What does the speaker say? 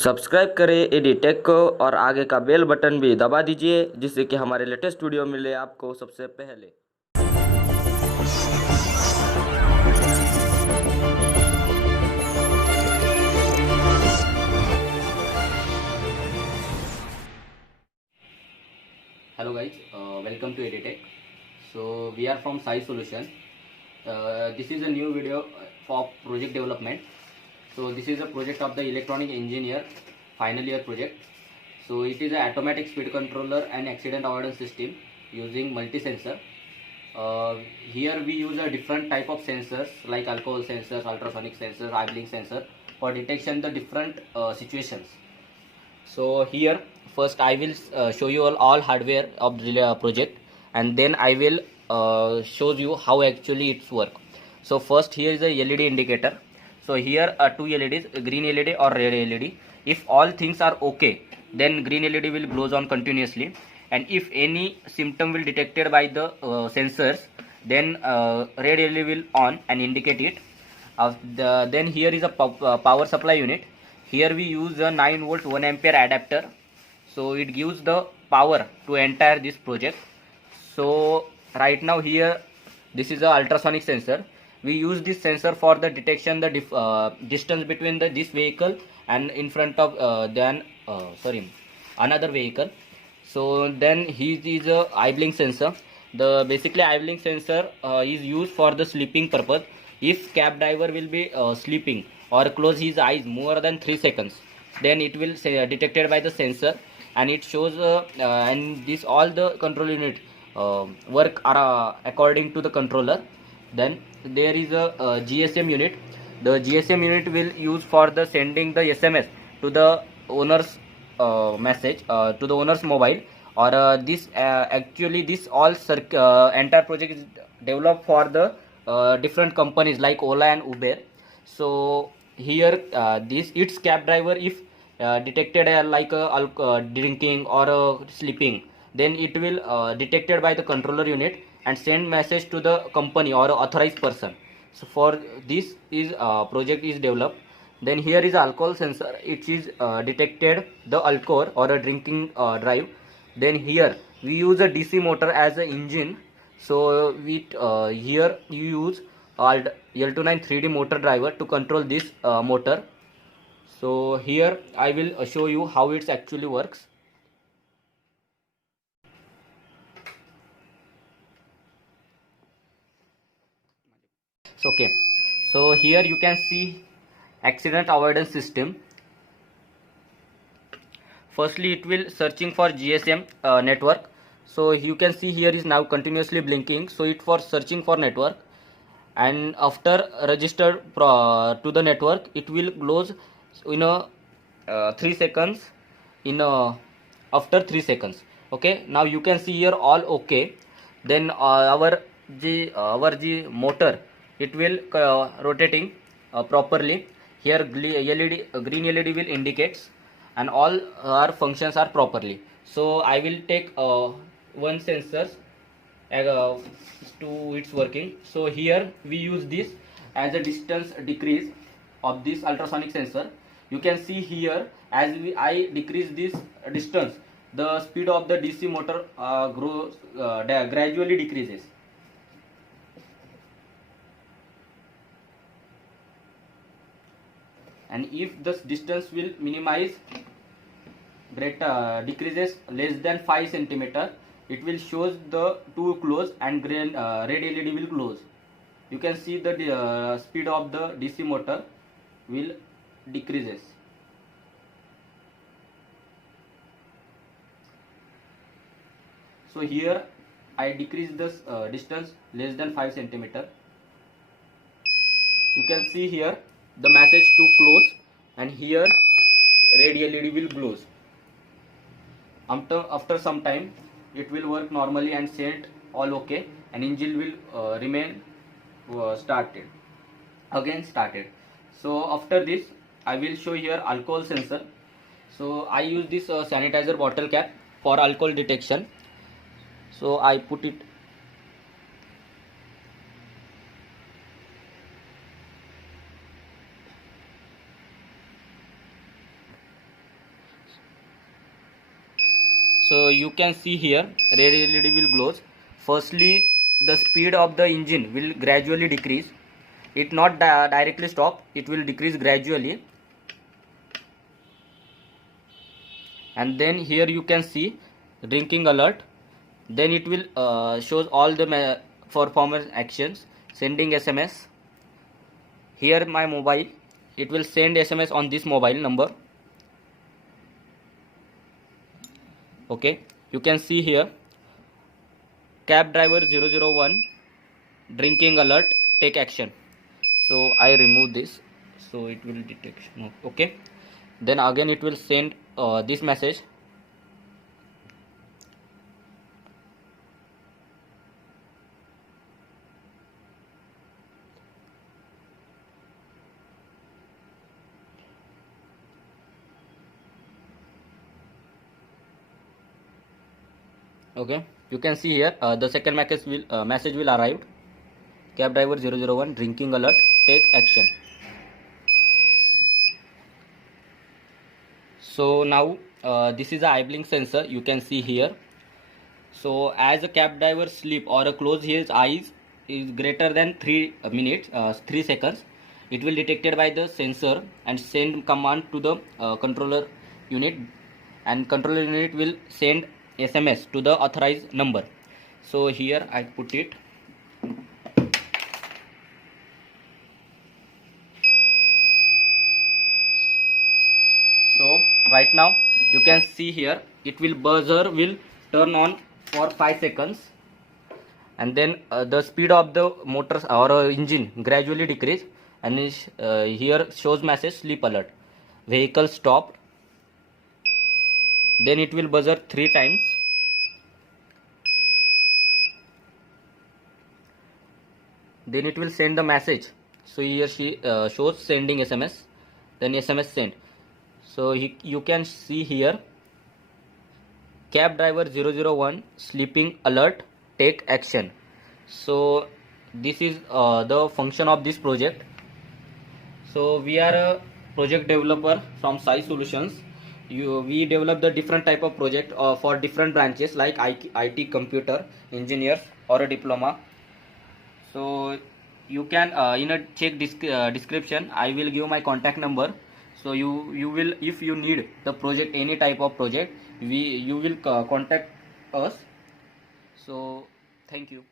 Subscribe करें एडीटेक को और आगे का बेल बटन भी दबा दीजिए जिससे कि हमारे लेटेस्ट वीडियो मिले आपको सबसे पहले। Hello guys, welcome to Editech. So we are from Sai Solution. This is a new video for project development. So this is a project of the electronic engineer final year project. So it is an automatic speed controller and accident avoidance system using multi-sensor. Here we use a different type of sensors like alcohol sensors, ultrasonic sensors, idling sensor for detection the different situations. So here first I will show you all hardware of the project, and then I will show you how actually it's work. So first here is a LED indicator. So here are two LEDs, green LED or red LED. If all things are okay, then green LED will glows on continuously, and if any symptom will detected by the sensors, then red LED will on and indicate it. Then here is a power supply unit. Here we use a 9 volt 1 ampere adapter, so it gives the power to entire this project. So right now here this is a ultrasonic sensor. We use this sensor for the detection the distance between this vehicle and in front of another vehicle. So then he is a eye blink sensor. The basically eye blink sensor is used for the sleeping purpose. If cab driver will be sleeping or close his eyes more than 3 seconds, then it will say detected by the sensor, and it shows and this all the control unit work are according to the controller. Then there is a GSM unit. The GSM unit will use for the sending the SMS to the owner's message to the owner's mobile, or this actually this all entire project is developed for the different companies like Ola and Uber. So here this its cab driver if detected like drinking or sleeping, then it will detected by the controller unit and send message to the company or authorized person. So for this is project is developed. Then here is alcohol sensor. It is detected the alcohol or a drinking drive. Then here we use a DC motor as an engine. So we here you use L29 3D motor driver to control this motor. So here I will show you how it actually works. Okay, so here you can see accident avoidance system. Firstly it will searching for GSM network. So you can see here is now continuously blinking, so it for searching for network, and after registered to the network it will close in a 3 seconds in a after 3 seconds. Okay, now you can see here all okay. Then our G motor it will rotating properly. Here LED green LED will indicates, and all our functions are properly. So I will take one sensors uh, to its working. So here we use this as a distance decrease of this ultrasonic sensor. You can see here as I decrease this distance, the speed of the DC motor grows gradually decreases. And if this distance will minimize decreases less than 5 centimeter, it will shows the two close and green red LED will close. You can see the speed of the DC motor will decreases. So here I decrease this distance less than 5 centimeter. You can see here the message to close, and here red LED will close. After some time it will work normally and set all okay, and engine will remain started. So after this I will show here alcohol sensor. So I use this sanitizer bottle cap for alcohol detection. So I put it. you can see here red LED will glows. Firstly, the speed of the engine will gradually decrease. It not directly stop, it will decrease gradually. And then here you can see drinking alert. Then it will shows all the performance actions. Sending SMS. Here my mobile, it will send SMS on this mobile number. Okay, you can see here cab driver 001 drinking alert, take action. So I remove this, so it will detect. Okay, then again it will send this message. Okay, you can see here the second message will arrive. Cab driver 001 drinking alert, take action. So now this is a eye blink sensor, you can see here. So as a cab driver sleep or close his eyes is greater than 3 minutes 3 seconds, it will detected by the sensor and send command to the controller unit, and controller unit will send SMS to the authorized number. So here I put it. So right now you can see here it will buzzer will turn on for 5 seconds, and then the speed of the motors or engine gradually decrease, and here shows message sleep alert, vehicle stopped. Then it will buzzer 3 times. Then it will send the message. So here she shows sending SMS, then SMS sent. So you can see here cab driver 001 sleeping alert, take action. So this is the function of this project. So we are a project developer from Sai Solutions. We develop the different type of project for different branches like IT, computer engineers, or a diploma. So you can in a check description I will give my contact number. So you will, if you need the project, any type of project, you will contact us. So thank you.